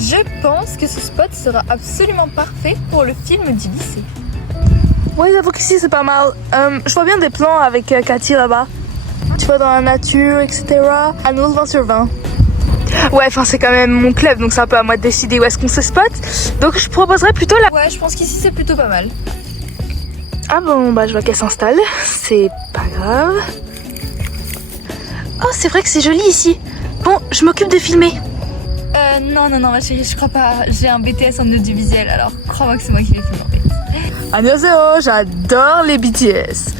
Je pense que ce spot sera absolument parfait pour le film du lycée. Ouais, j'avoue qu'ici c'est pas mal. Je vois bien des plans avec Cathy là-bas. Tu vois, dans la nature, etc. À nous, 20 sur 20. Ouais, enfin c'est quand même mon club, donc c'est un peu à moi de décider où est-ce qu'on se spot. Donc je proposerais plutôt la... Ouais, je pense qu'ici c'est plutôt pas mal. Ah bon, bah je vois qu'elle s'installe. C'est pas grave. Oh, c'est vrai que c'est joli ici. Bon, je m'occupe de filmer. Non, ma chérie, je crois pas. J'ai un BTS en audiovisuel, alors crois-moi que c'est moi qui vais filmer en fait. Annyeonghaseyo, j'adore les BTS.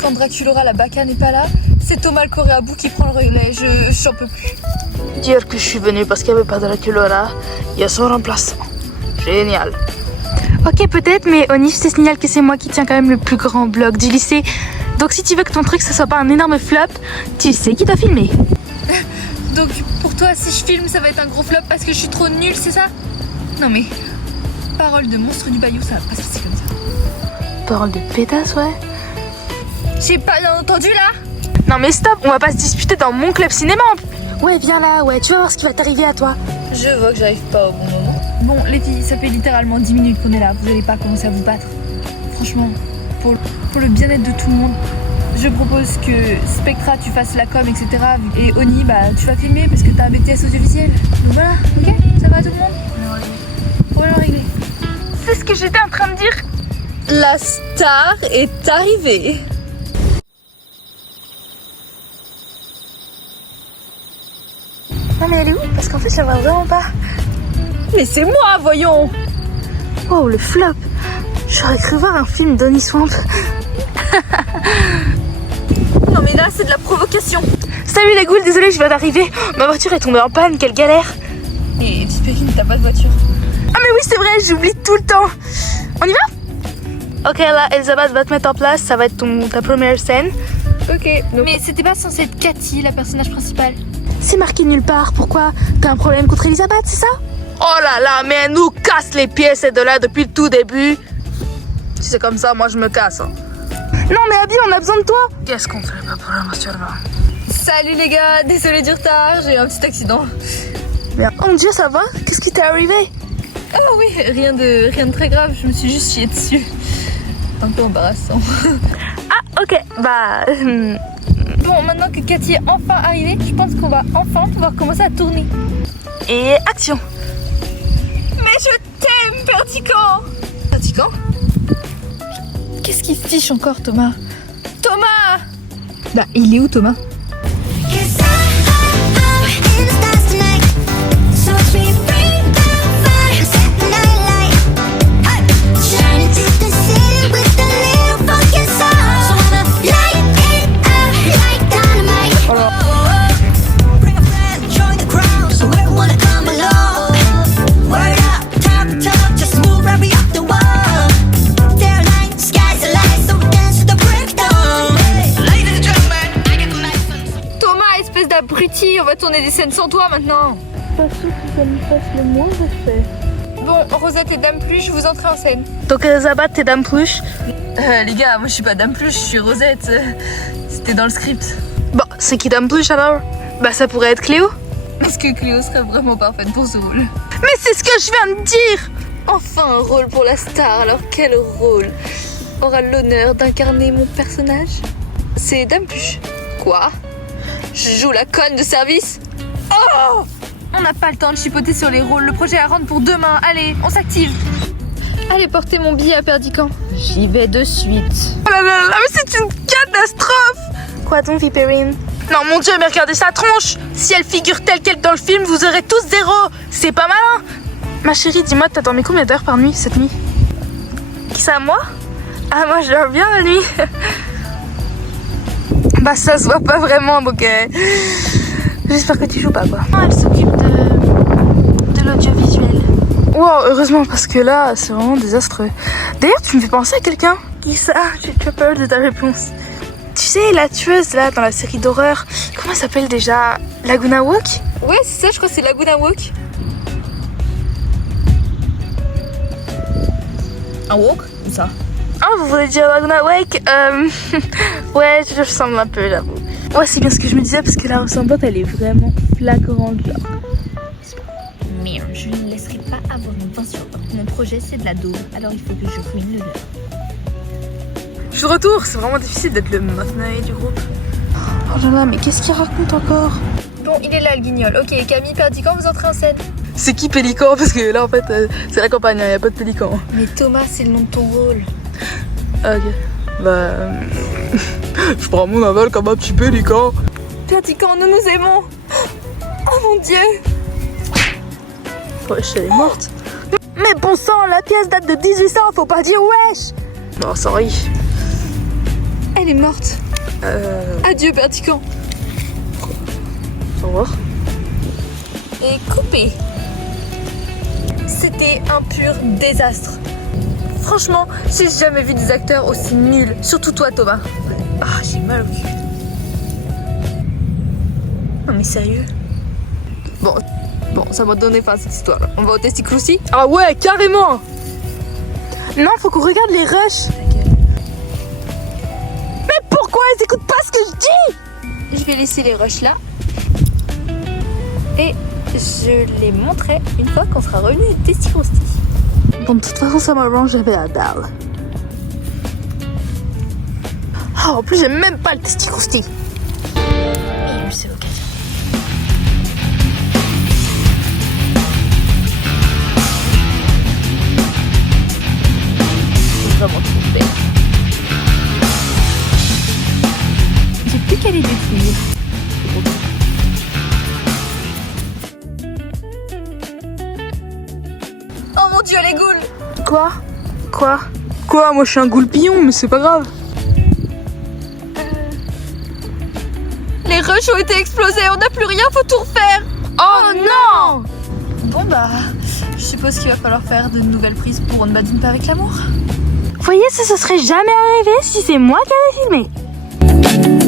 Quand Draculaura la Baka n'est pas là, c'est Thomas le Coréabou qui prend le relais. J'en peux plus. Dire que je suis venue parce qu'il n'y avait pas de Draculaura, il y a son remplaçant. Génial. Ok, peut-être, mais Oni, je te signale que c'est moi qui tiens quand même le plus grand blog du lycée. Donc si tu veux que ton truc, ce soit pas un énorme flop, tu sais qui t'a filmé. Donc pour toi, si je filme, ça va être un gros flop parce que je suis trop nulle, c'est ça? Non mais, parole de monstre du bayou, ça va pas se passer comme ça. Parole de pétasse, ouais. J'ai pas bien entendu là? Non mais stop, on va pas se disputer dans mon club cinéma. Ouais, viens là, ouais, tu vas voir ce qui va t'arriver à toi. Je vois que j'arrive pas au bon moment. Bon les filles, ça fait littéralement 10 minutes qu'on est là, vous allez pas commencer à vous battre. Franchement, pour le bien-être de tout le monde, je propose que Spectra tu fasses la com, etc. Et Oni, bah tu vas filmer parce que t'as un BTS audiovisuel. Donc voilà, ok? Ça va tout le monde? On va le régler. C'est ce que j'étais en train de dire. La star est arrivée. Non mais elle est où? Parce qu'en fait, je la vois vraiment pas. Mais c'est moi, voyons. Oh, le flop. J'aurais cru voir un film d'Onnie Swamp. Non mais là, c'est de la provocation. Salut les ghouls, désolée, je viens d'arriver. Ma voiture est tombée en panne, quelle galère. Et petite Périne, t'as pas de voiture? Ah mais oui, c'est vrai, j'oublie tout le temps. On y va? Ok, là, Elisabeth va te mettre en place, ça va être ta première scène. Ok, donc... Mais c'était pas censé être Cathy, la personnage principale? C'est marqué nulle part, pourquoi? T'as un problème contre Elisabeth, c'est ça? Oh là là, mais elle nous casse les pieds, ces deux-là, depuis le tout début. Si c'est comme ça, moi je me casse. Hein. Non mais Abby, on a besoin de toi. Qu'est-ce qu'on fait pas pour la masturber? Salut les gars, désolé du retard, j'ai eu un petit accident. Bien. Oh mon dieu, ça va? Qu'est-ce qui t'est arrivé? Oh oui, rien de très grave, je me suis juste chiée dessus. Un peu embarrassant. Ah ok, bah... Bon, maintenant que Cathy est enfin arrivée, je pense qu'on va enfin pouvoir commencer à tourner. Et action. Mais je t'aime, Perdican. Perdican? Qu'est-ce qu'il fiche encore, Thomas? Thomas! Bah, il est où, Thomas? Abruti, on va tourner des scènes sans toi maintenant. Pas sûr que ça me fasse le moindre effet. Bon, Rosette et Dame Pluche, vous entrez en scène. Donc Elisabeth, t'es Dame Pluche. Les gars, moi je suis pas Dame Pluche, je suis Rosette. C'était dans le script. Bon, c'est qui Dame Pluche alors? Bah ça pourrait être Cléo. Est-ce que Cléo serait vraiment parfaite pour ce rôle? Mais c'est ce que je viens de dire. Enfin un rôle pour la star, alors quel rôle aura l'honneur d'incarner mon personnage? C'est Dame Pluche. Quoi? Je joue la conne de service? Oh! On n'a pas le temps de chipoter sur les rôles. Le projet à rendre pour demain. Allez, on s'active. Allez, portez mon billet à Perdican. J'y vais de suite. Oh là là là, mais c'est une catastrophe! Quoi donc, Viperine? Non, mon dieu, mais regardez sa tronche! Si elle figure telle qu'elle dans le film, vous aurez tous 0. C'est pas malin! Ma chérie, dis-moi, t'as dormi combien d'heures par nuit cette nuit? Qui ça, moi? Ah, moi, je dors bien la nuit. Bah ça se voit pas vraiment, donc j'espère que tu joues pas quoi. Elle s'occupe de l'audiovisuel. Wow, heureusement parce que là c'est vraiment désastreux. D'ailleurs tu me fais penser à quelqu'un. Qui ça? Tu as peur de ta réponse. Tu sais la tueuse là dans la série d'horreur, comment elle s'appelle déjà? Laguna Walk? Ouais c'est ça, je crois que c'est Laguna Walk. Un walk? Ou ça? Ah, vous voulez dire Laguna Wake? Ouais, je ressemble un peu, j'avoue. Ouais, c'est bien ce que je me disais parce que la ressemblante, elle est vraiment flagrante genre. Merde, je ne laisserai pas avoir une peinture. Mon projet c'est de la daube, alors il faut que je ruine le leur. Je suis de retour, c'est vraiment difficile d'être le Mothnae du groupe. Oh là là, mais qu'est-ce qu'il raconte encore? Bon, il est là le guignol. Ok, Camille, Perdican, vous entrez en scène. C'est qui Pélican? Parce que là en fait c'est la campagne, il n'y a pas de pélican. Mais Thomas, c'est le nom de ton rôle. Ah, ok. Bah. Je prends mon aval comme un petit pélican. Perdican, nous nous aimons. Oh mon dieu. Wesh, elle est morte. Mais bon sang, la pièce date de 1800, faut pas dire wesh. Non, sorry. Elle est morte. Adieu, Perdican. Au revoir. Et coupé. C'était un pur désastre. Franchement, j'ai jamais vu des acteurs aussi nuls. Surtout toi, Thomas. Ah, j'ai mal au cul. Non mais sérieux. Bon, ça m'a donné fin à cette histoire. On va au Testicroussi. Ah ouais, carrément. Non, faut qu'on regarde les rushs. Mais pourquoi ils écoutent pas ce que je dis? Je vais laisser les rushs là. Et je les montrerai une fois qu'on sera revenu au Testicroussi. Bon, de toute façon, ça m'arrange, j'avais la dalle. Oh, en plus, j'aime même pas le Testicroussi. Et lui, c'est l'occasion. C'est vraiment trop belle. J'ai plus qu'à les détruire. Oh mon dieu, les ghouls! Quoi? Moi, je suis un goulpillon, mais c'est pas grave. Les rushs ont été explosés, on n'a plus rien, faut tout refaire! Oh non! Bon bah, je suppose qu'il va falloir faire de nouvelles prises pour On ne badine pas avec l'amour. Vous voyez, ça serait jamais arrivé si c'est moi qui avais filmé.